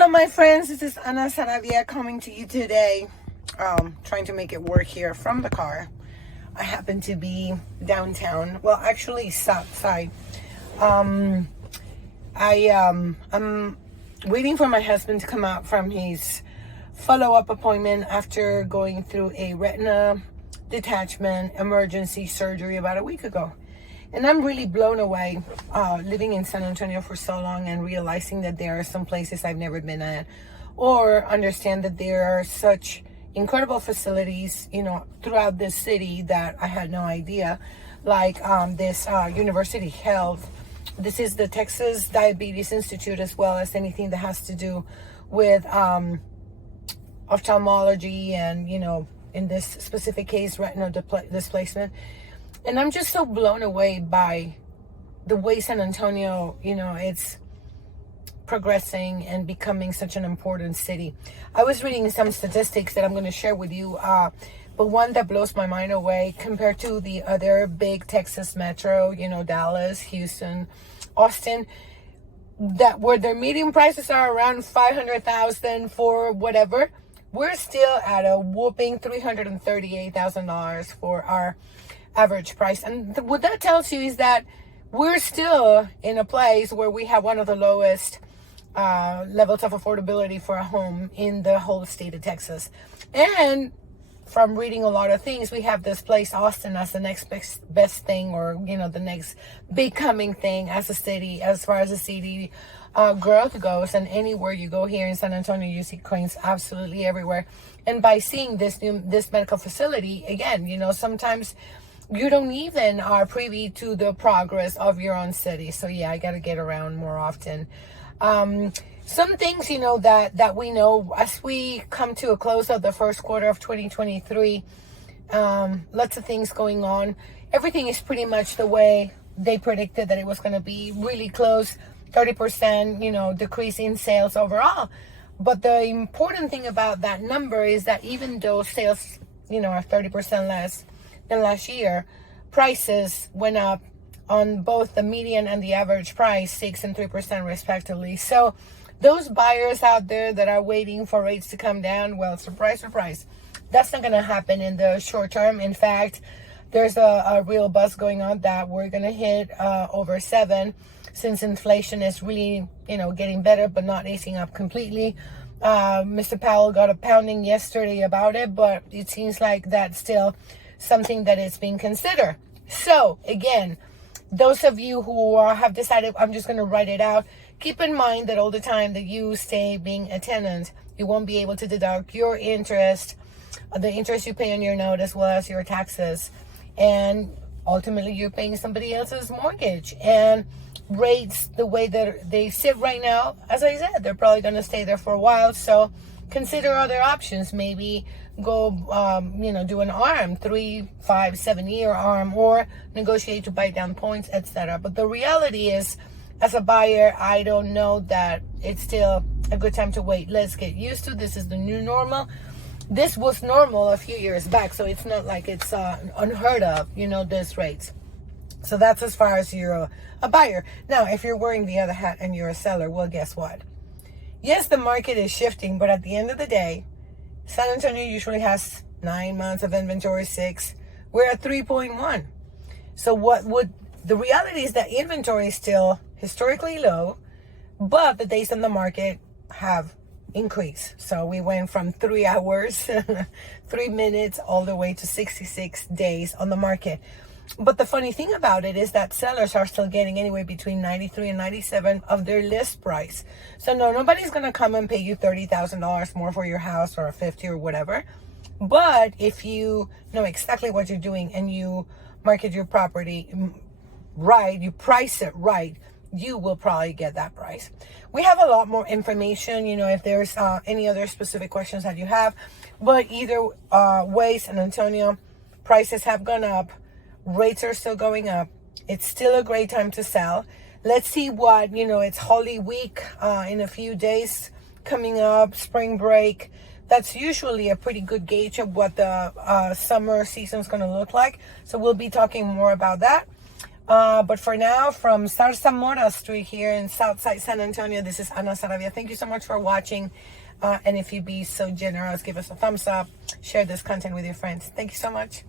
Hello my friends, this is Sarabia coming to you today. Trying to make it work here from the car. I happen to be downtown, well actually south side. I'm waiting for my husband to come out from his follow-up appointment after going through a retina detachment emergency surgery about a week ago. And I'm really blown away living in San Antonio for so long and realizing that there are some places I've never been at, or understand that there are such incredible facilities, throughout this city that I had no idea, like this University Health. This is the Texas Diabetes Institute, as well as anything that has to do with ophthalmology and, in this specific case, retinal displacement. And I'm just so blown away by the way San Antonio, it's progressing and becoming such an important city. I was reading some statistics that I'm going to share with you, but one that blows my mind away compared to the other big Texas metro, Dallas, Houston, Austin, that where their median prices are around $500,000 for whatever, we're still at a whooping $338,000 for our average price. And what that tells you is that we're still in a place where we have one of the lowest levels of affordability for a home in the whole state of Texas. And from reading a lot of things, we have this place, Austin, as the next best thing, or the next big coming thing as a city, as far as the city growth goes. And anywhere you go here in San Antonio, you see cranes absolutely everywhere. And by seeing this medical facility, again, sometimes you don't even are privy to the progress of your own city. So yeah, I got to get around more often. Some things, that we know as we come to a close of the first quarter of 2023, lots of things going on. Everything is pretty much the way they predicted that it was going to be, really close, 30%, decrease in sales overall. But the important thing about that number is that even though sales, are 30% less than last year, prices went up on both the median and the average price, 6% and 3% respectively. So those buyers out there that are waiting for rates to come down, well, surprise, surprise, that's not going to happen in the short term. In fact, there's a real buzz going on that we're going to hit over 7, since inflation is really, getting better, but not easing up completely. Mr. Powell got a pounding yesterday about it, but it seems like that's still something that is being considered. So again, those of you who have decided, I'm just going to write it out, keep in mind that all the time that you stay being a tenant, you won't be able to deduct your interest, the interest you pay on your note, as well as your taxes. And ultimately, you're paying somebody else's mortgage. And rates, the way that they sit right now, as I said, they're probably going to stay there for a while. So consider other options. Maybe go, do an ARM, 3, 5, 7-year ARM, or negotiate to buy down points, etc. But the reality is, as a buyer, I don't know that it's still a good time to wait. Let's get used to this. Is the new normal. This was normal a few years back, so it's not like it's unheard of, this rates. So that's as far as you're a buyer. Now, if you're wearing the other hat and you're a seller, well, guess what? Yes, the market is shifting, but at the end of the day, San Antonio usually has 9 months of inventory, 6. We're at 3.1. So the reality is that inventory is still historically low, but the days on the market have increased. So we went from 3 hours, 3 minutes, all the way to 66 days on the market. But the funny thing about it is that sellers are still getting anywhere between 93 and 97 of their list price. So no, nobody's going to come and pay you $30,000 more for your house, or $50,000 or whatever. But if you know exactly what you're doing and you market your property right, you price it right, you will probably get that price. We have a lot more information, if there's any other specific questions that you have. But either way, San Antonio, prices have gone up. Rates are still going up. It's still a great time to sell. Let's see what, it's Holy Week in a few days coming up, spring break. That's usually a pretty good gauge of what the summer season is going to look like. So we'll be talking more about that. But for now, from Sarabia Street here in Southside San Antonio, this is Ana Sarabia. Thank you so much for watching. And if you'd be so generous, give us a thumbs up, share this content with your friends. Thank you so much.